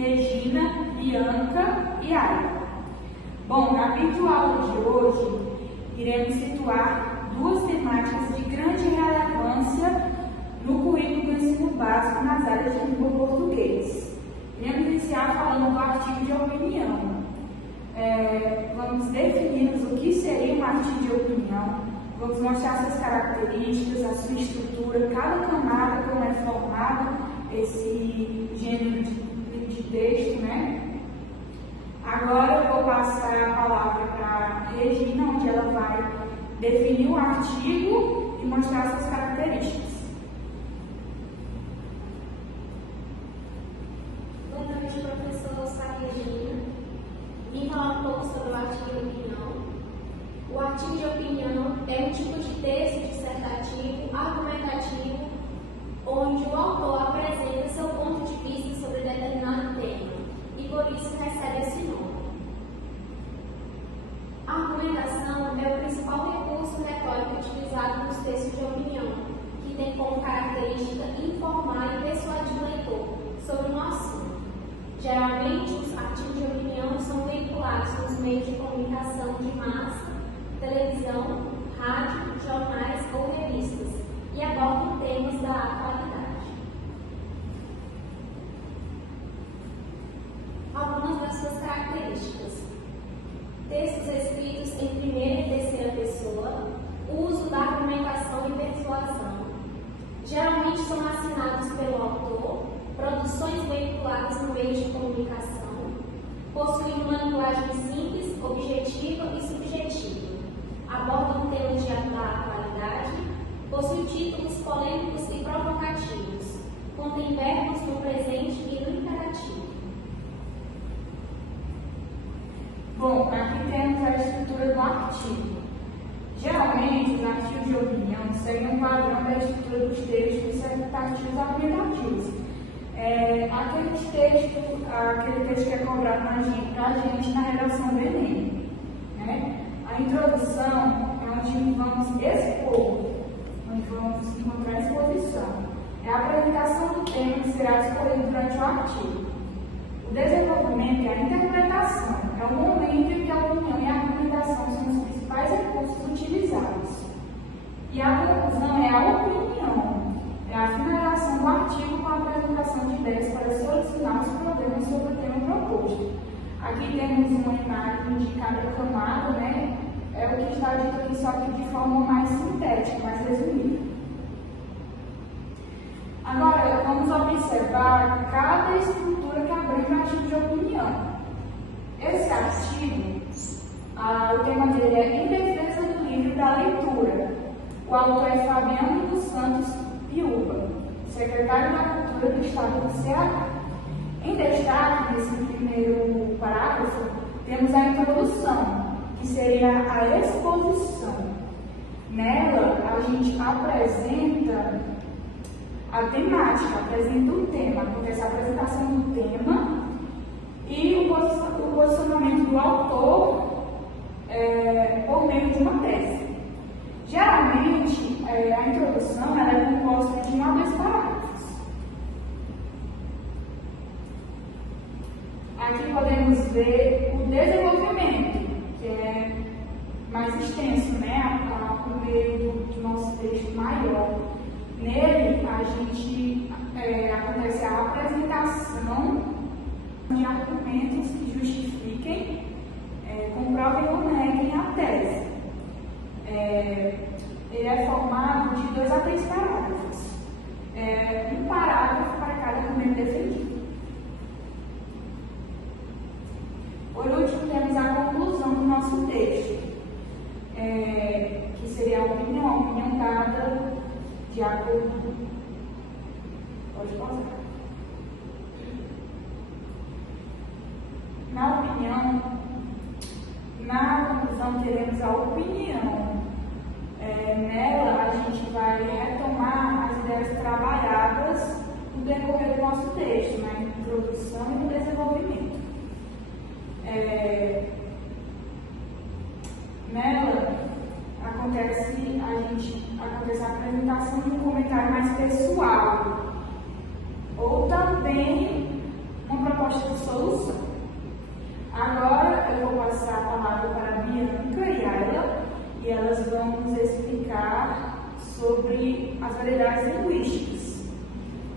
Regina, Bianca e Aida. Bom, na videoaula de hoje, iremos situar duas temáticas de grande relevância no currículo do ensino básico nas áreas de língua português. Iremos iniciar falando do artigo de opinião. Vamos definir o que seria um artigo de opinião, vamos mostrar suas características, a sua estrutura, cada camada, como é formado esse gênero de texto, né? Agora eu vou passar a palavra para a Regina, onde ela vai definir o artigo e mostrar suas características. Boa noite, professor. Eu sou a Regina. Vim falar um pouco sobre o artigo de opinião. O artigo de opinião é um tipo de texto dissertativo, argumentativo, onde o autor apresenta seu ponto de vista sobre determinado tema e por isso recebe esse nome. A argumentação é o principal recurso retórico utilizado nos textos de opinião, que tem como característica informar e persuadir o leitor sobre um assunto. Geralmente, os artigos de opinião são veiculados nos meios de comunicação de massa, televisão, rádio, jornais ou revistas, e abordam temas da atualidade. Algumas das suas características: textos escritos em primeira e terceira pessoa, uso da argumentação e persuasão. Geralmente são assinados pelo autor, produções veiculadas no meio de comunicação, possuem uma linguagem simples, objetiva e subjetiva, abordam temas da atualidade, possuem títulos polêmicos e provocativos, contêm verbos no presente e no imperativo. Bom, aqui temos a estrutura do artigo. Geralmente, os artigos de opinião seguem um padrão da estrutura dos textos dissertativos argumentativos. Aquele texto que é cobrado para a gente na redação do Enem. Né? A introdução é onde vamos expor, onde vamos encontrar a exposição. É a apresentação do tema que será escolhido durante o artigo. O desenvolvimento é a interpretação, é o momento em que a opinião e a argumentação são os principais recursos utilizados. E a conclusão é a opinião, é a finalização do artigo com a apresentação de ideias para solucionar os problemas sobre o tema proposto. Aqui temos uma imagem de cada camada, né? É o que está dito aqui, só que de forma mais sintética, mais resumida. Agora, vamos observar cada estrutura que abrange o artigo de opinião. Esse artigo, o tema dele é Em Defesa do Livro da Leitura. O autor é Fabiano dos Santos Piúba, secretário da Cultura do Estado do Ceará. Em destaque, nesse primeiro parágrafo, temos a introdução, que seria a exposição. Nela, a gente apresenta a temática, apresenta o tema, acontece a apresentação do tema e o posicionamento do autor por meio de uma tese. Geralmente, a introdução ela é composta de 1 a 2 parágrafos. Aqui podemos ver o desenvolvimento, que é mais extenso, né? Por meio do nosso texto maior. Nele, acontece a apresentação de argumentos que justifiquem, comprovem ou neguem a tese. Ele é formado de 2 a 3 parágrafos. Um parágrafo para cada argumento defendido. Por último, temos a conclusão do nosso texto, que seria a opinião dada de acordo. Pode pausar. Na conclusão, teremos a opinião. Nela, a gente vai retomar as ideias trabalhadas no decorrer do nosso texto, na introdução e no desenvolvimento. Nela, acontece a apresentação de um comentário mais pessoal, ou também uma proposta de solução. Agora eu vou passar a palavra para a Bianca e Ayla, e elas vão nos explicar sobre as variedades linguísticas.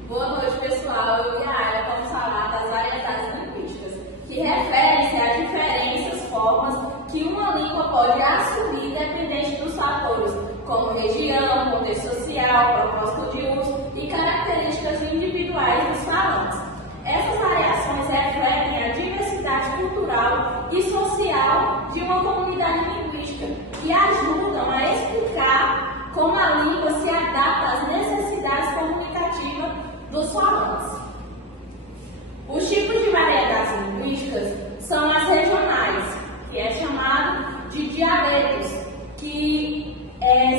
Boa noite, pessoal. Eu e a Ayla vamos falar das variedades linguísticas, que referem-se às diferentes formas que uma língua pode assumir dependente dos fatores, como região, contexto social, propósito de uso e características individuais dos falantes. Essas variações refletem a diversidade cultural e social de uma comunidade linguística e ajudam a explicar como a língua se adapta às necessidades comunicativas dos falantes. Os tipos de variedades linguísticas são as regionais, que é chamado de dialetos, que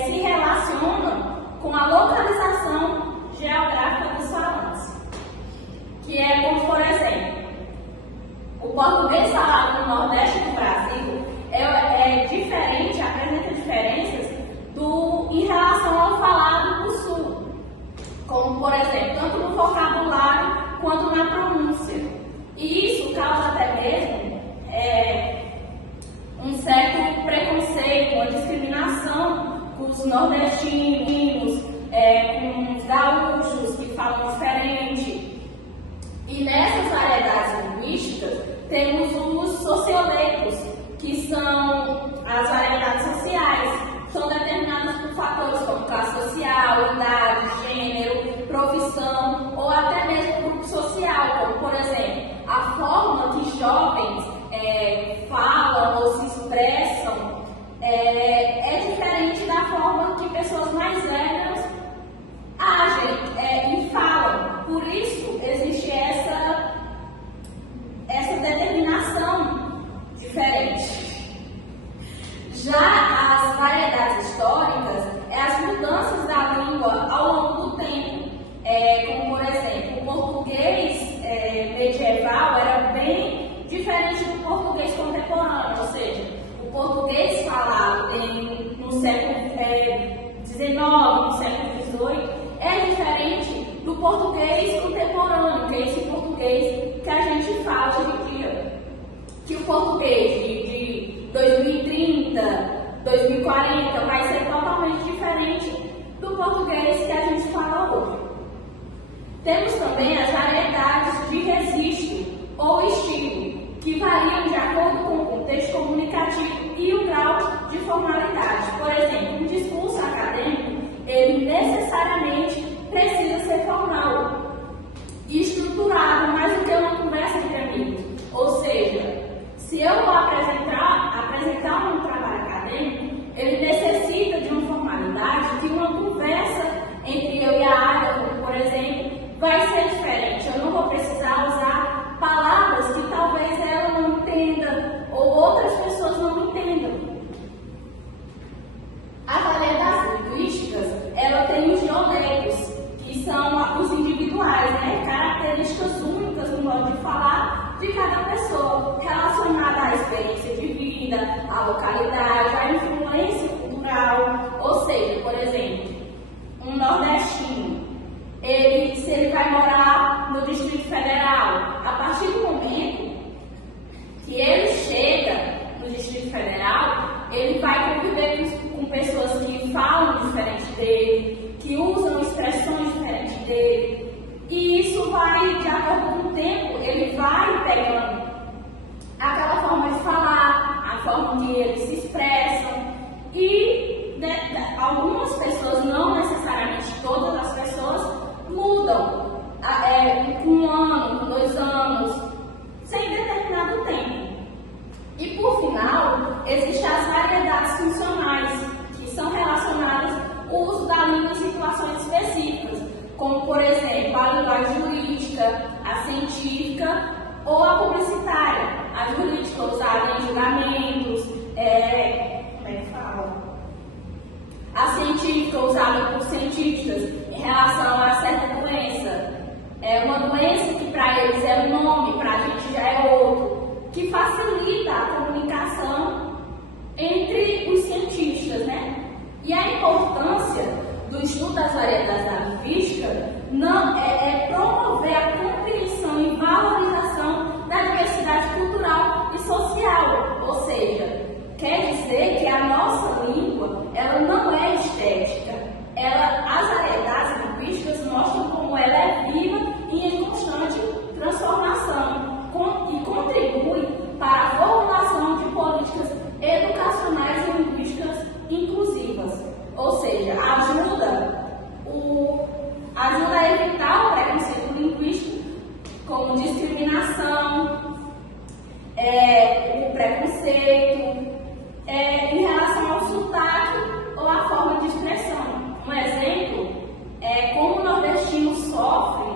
se relacionam com a localização geográfica dos falantes, que é como, por exemplo, o português falado no Nordeste do Brasil é diferente, apresenta diferenças em relação ao falado do Sul, como, por exemplo, tanto no vocabulário quanto na pronúncia. E isso causa até mesmo um certo preconceito, uma discriminação com os nordestinos, com os gaúchos que falam diferente. E nessas variedades linguísticas temos os socioleitos, que são as variedades sociais, são determinadas por fatores como classe social, idade, gênero, profissão ou até mesmo grupo social, como por exemplo, a forma que jovens falam ou se expressam é diferente da forma que pessoas mais velhas agem e falam. Por isso existe essa determinação diferente. Já as variedades históricas as mudanças da língua ao longo do tempo, como por exemplo, o português medieval era bem diferente do português contemporâneo, ou seja, o português falado no século XIX, no século XVIII, é diferente do português contemporâneo, que é esse português que a gente fala hoje em dia. Que o português de 2030, 2040 vai ser totalmente diferente do português que a gente fala hoje. Temos também as variedades de registro ou estilo, que variam de acordo com o contexto comunicativo e o grau de formalidade. Por exemplo, um discurso acadêmico, ele necessariamente precisa ser formal e estruturado, mais do que uma conversa entre amigos. Ou seja, se eu vou apresentar um trabalho acadêmico, ele necessita de uma formalidade, que uma conversa entre eu e a Ayla, por exemplo, vai ser diferente. Eu não vou precisar usar palavras que talvez ela não entenda ou outras pessoas não entendam. A variedade linguísticas, ela tem os dialetos, que são os individuais, características únicas no modo de falar de cada pessoa, relacionada à experiência de vida, à localidade, à influência cultural. Ou seja, por exemplo, um nordestino, se ele vai morar no Distrito Federal, a partir do momento que ele chega no Distrito Federal, ele vai conviver com pessoas que falam diferente dele, que usam expressões diferentes dele, e isso vai, de acordo com o tempo, ele vai pegando aquela forma de falar, a forma que eles se expressam, e algumas pessoas, não necessariamente todas as pessoas, mudam com 1 ano, com 2 anos, sem determinado tempo. E por final, existem as variedades funcionais, que são relacionadas ao uso da língua em situações específicas, como por exemplo a linguagem jurídica, a científica ou a publicitária. A jurídica usada em julgamentos, a científica usada por cientistas em relação a certa doença. É uma doença que para eles é um nome, para a gente já é outro, que facilita a comunicação entre os cientistas, E a importância do estudo das variedades da linguística é promover a compreensão e valorização a nossa língua, ela não é estética. As variedades linguísticas mostram como ela é viva e em constante transformação e contribui para a formulação de políticas educacionais e linguísticas inclusivas. Ou seja, ajuda a evitar o preconceito linguístico, como discriminação, o preconceito, em relação ao sotaque ou à forma de expressão. Um exemplo é como o nordestino sofre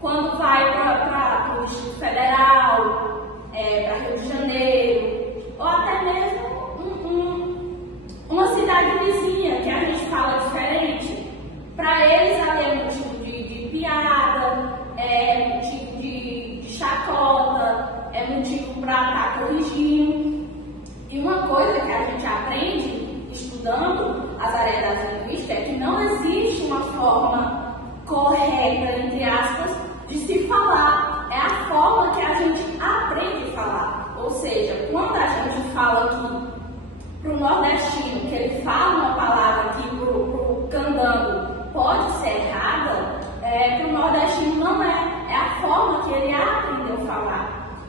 quando vai para o Distrito Federal, para Rio de Janeiro, ou até mesmo uma cidade vizinha que a gente fala diferente. Para eles ali é motivo de piada, é motivo de chacota, é motivo para estar corrigindo. E uma coisa que a gente aprende estudando as variedades linguísticas é que não existe uma forma correta, entre aspas, de se falar. É a forma que a gente aprende a falar. Ou seja, quando a gente fala aqui para o nordestino, que ele fala uma palavra aqui para o candango pode ser errada, para o nordestino não é. É a forma que ele aprendeu a falar.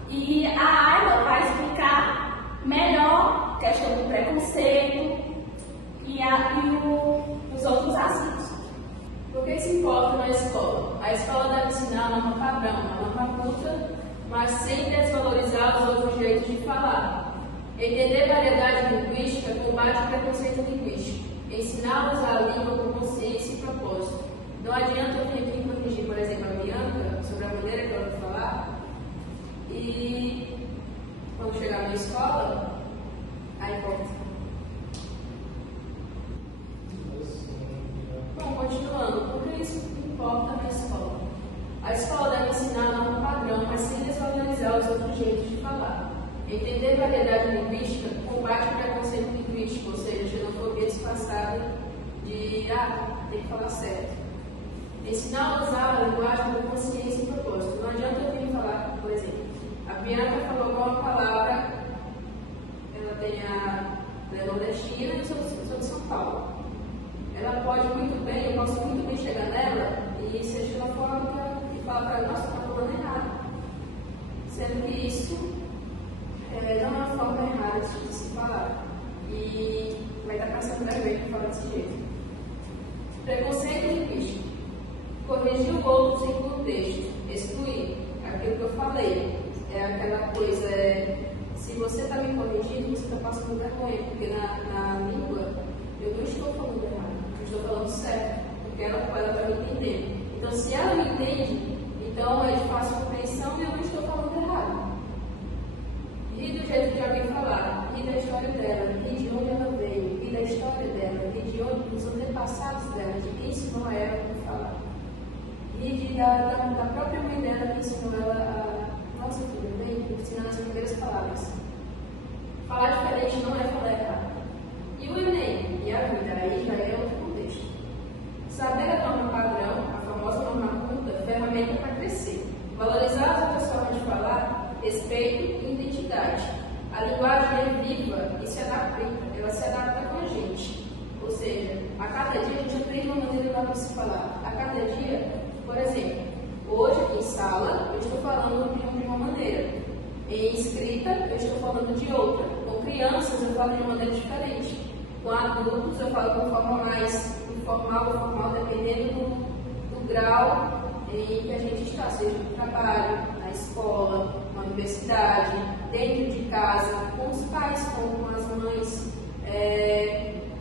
E a Ayla vai explicar melhor a questão do preconceito e os outros assuntos. Por que isso importa na escola? A escola deve ensinar a norma padrão, a norma culta, mas sem desvalorizar os outros jeitos de falar. Entender variedade linguística combate o preconceito linguístico. Ensinar a usar a língua com consciência e propósito. Não adianta eu vir aqui corrigir, por exemplo, a Bianca sobre a maneira que ela vai falar e quando chegar na escola, aí volta. Bom, continuando, por que isso importa na escola? A escola deve ensinar a norma padrão, mas sem desvalorizar os outros jeitos de falar. Entender variedade linguística combate o preconceito linguístico, ou seja, xenofobia disfarçada de tem que falar certo. Ensinar a usar a linguagem com consciência e propósito. Não adianta eu vir falar, por exemplo, a Bianca falou qual a palavra, ela tem ela é nordestina e eu sou de São Paulo. Ela pode muito bem, eu posso muito bem chegar nela e ser xenofóbica e falar para ela, nossa, está falando errado. Sendo que isso não é uma forma errada de se falar. E vai estar passando vergonha para falar desse jeito. Preconceito linguístico. Corrigir o outro sem contexto. Excluir. Aquilo que eu falei. É aquela coisa, se você está me corrigindo, você está passando vergonha. Porque na língua, eu não estou falando errado. Eu estou falando certo. Porque ela está me entendendo. Então, se ela me entende, então é de fácil compreensão e eu não estou falando errado. Ri do jeito de alguém falar, ri da história dela, ri de onde ela veio, ri da história dela, ri de onde os antepassados dela, de quem ensinou a ela como falar. Ri da própria mãe dela que ensinou ela a nossa filha, vem ensinando as primeiras palavras. Falar diferente não é falar errado. E o Enem e a vida, aí já é outro contexto. Saber a norma padrão, a famosa norma culta, é ferramenta para crescer. Valorizar as outras formas de falar, respeito e identidade. A linguagem é viva e se adapta, ela se adapta com a gente. Ou seja, a cada dia a gente aprende uma maneira nova de se falar. A cada dia, por exemplo, hoje aqui em sala eu estou falando de uma maneira. Em escrita eu estou falando de outra. Com crianças eu falo de uma maneira diferente. Com adultos eu falo de uma forma mais informal ou formal, dependendo do grau em que a gente está, seja no trabalho, na escola, na universidade, dentro de casa, com os pais, com as mães,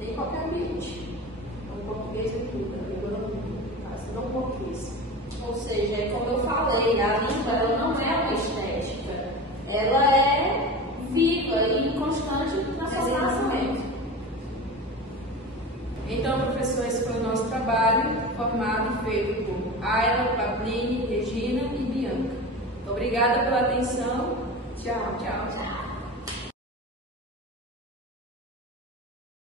em qualquer ambiente. Então, português é tudo, a língua não é português. Ou seja, como eu falei, a língua ela não é uma estética, ela é viva e em constante transformação. Então, professor, esse foi o nosso trabalho, formado e feito por Ayla, Pabline, Regina e Bianca. Obrigada pela atenção. Tchau, tchau.